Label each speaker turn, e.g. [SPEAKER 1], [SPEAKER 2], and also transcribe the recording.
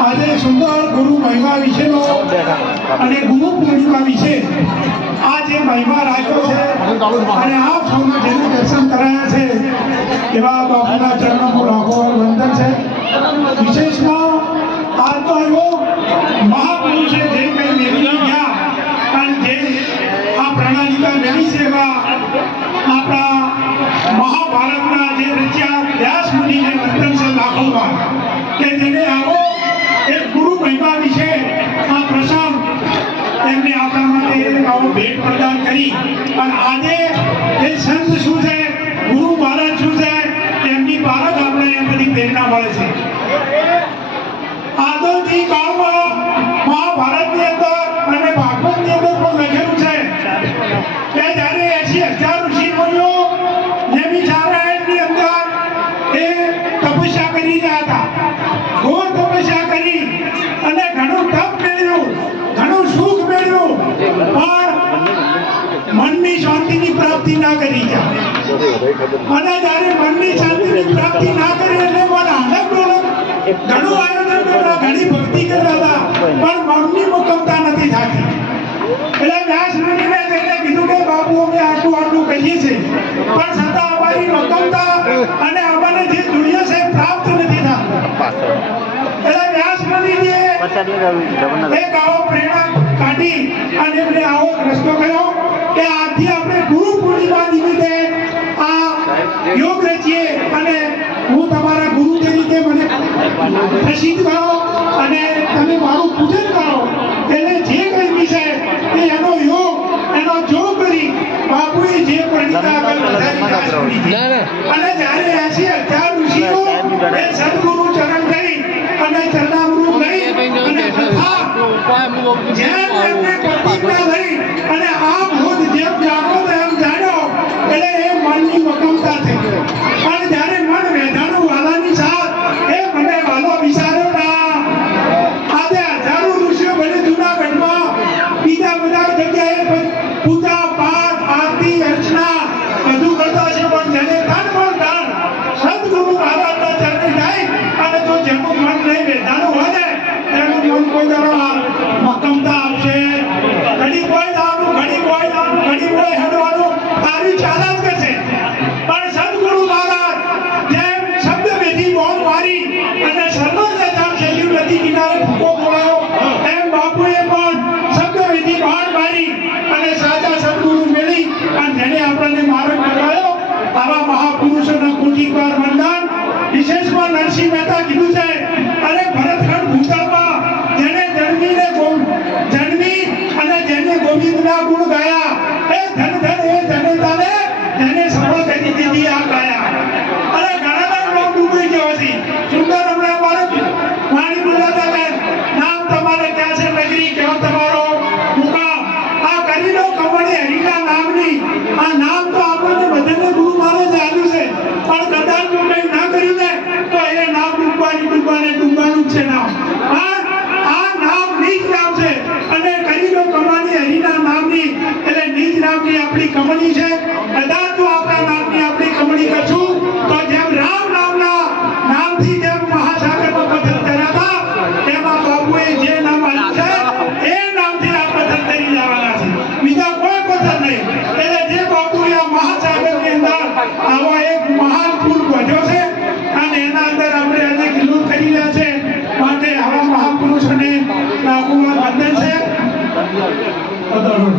[SPEAKER 1] આજે સુંદર ગુરુ મહિમા વિશેનો અને ગુરુ પૂર્ણિમા વિશે આ જે મહિમા રાખ્યો છે અને આપ સૌના જેને દર્શન કરાયા છે એવા બાપુના મહાપુરુષે જે કંઈ મેળવી ગયા. અને જે આ પ્રણાલિકા મેળવી છે જે રચ્યા વ્યાસ મુનિને વંદન છે લાખોમાં, કે જેને આવો એક ગુરુ મહિમા વિશે આ પ્રસંગ એમને આપણા માટે આવો ભેટ પ્રદાન કરી. પણ આજે એ સંત શું છે, ગુરુ મહારાજ શું છે, એમની બાળક આપણે બધી પ્રેરણા મળે છે. આદિ મહાભારતની અંદર અને ભાગવતની અંદર પણ લખેલું છે કે જ્યારે એસી હજાર ઋષિ મુનિઓ નેમિષારણ્યની અંદર એ તપસ્યા કરી રહ્યા હતા. ઘોર તપસ્યા કરી અને ઘણું તપ મેળવ્યું, ઘણું સુખ મેળવ્યું, પણ મનની શાંતિની પ્રાપ્તિ ના કરી અને જ્યારે મનની શાંતિની પ્રાપ્તિ ના કરી એટલે મન આનંદ ઘણું આયોજન કરતા ઘણી ભક્તિ કરતા હતા પણ મનની મુકમતા નથી થતી એટલે વ્યાસ મુનિને જઈને કીધું કે બાપુ અમે આટલું આટલું કહીએ છીએ પણ છતાં અમારી અને અમને જે જોઈએ છે પ્રાપ્ત નથી થતું. એટલે વ્યાસ
[SPEAKER 2] લઈ
[SPEAKER 1] એક આવો પ્રેરણા કાઢી અને એમને આવો રસ્તો કર્યો કે આજથી આપણે ગુરુ પૂર્ણિમા નિમિત્તે આ યોગ રચીએ અને હું તમારા ગુરુ તરીકે મને પ્રસિદ્ધ કરો અને તમે મારું પૂજન કરો એટલે જે કંઈ વિષય એ એનો યોગ એનો જોગ કરી બાપુએ જે પરિણીતા આગળ વધારી વ્યાસ મુનિજી. અને જ્યારે એસી હજાર ઋષિઓ એ સદગુરુ ચરણ ગઈ અને ચરણામૃત લઈ અને કથા જેમ એમને પ્રતિજ્ઞા નરસિંહ મહેતા કીધું છે, અરે ભરતખંડ ભૂતળમાં જેને જન્મીને જન્મી અને જેને ગોવિંદના ગુણ ગાયા, એ ધન ધન એ જનતાને જેને સફળ કરી દીધી આ ગાયા. અને ઘણા બધા લોકો ડૂબી ગયો છે. સુંદર હમણાં મારે વાણી બોલાતા કે નામ તમારે ક્યાં છે નગરી? કેવો તમારો. મુકામ. આ કરી લો કમળી હરિના નામની, આ નામ તો આપણને બધાને ગુરુ મહારાજે આપ્યું છે પણ કદાચ જો કંઈ ના કર્યું ને તો એ નામ ડૂબવાની ડૂબવાને ડૂબવાનું જ છે નામ પણ આ નામ નીચ નામ છે અને કરી લો કમાની હરિના નામની એટલે નીચ નામની આપણી કમળી છે કદાચ જો આપણા નામની આપણી કમળી કરશું તો જેમ રામ નામના નામથી જેમ મહાસાગરમાં પથ્થર તર્યા હતા તેમાં બાપુએ જે નામ આપ્યું છે એ નામથી આ પથ્થર તરી જવાના છે બીજા કોઈ પથ્થર નહીં એટલે જે બાપુએ આ મહાસાગરની અંદર આવો એક મહાન પુલ બાંધ્યો છે અને એના અંદર આપણે આજે કિલ્લો કરી રહ્યા છે માટે આવા મહાપુરુષોને લાખોમાં વંદન છે હા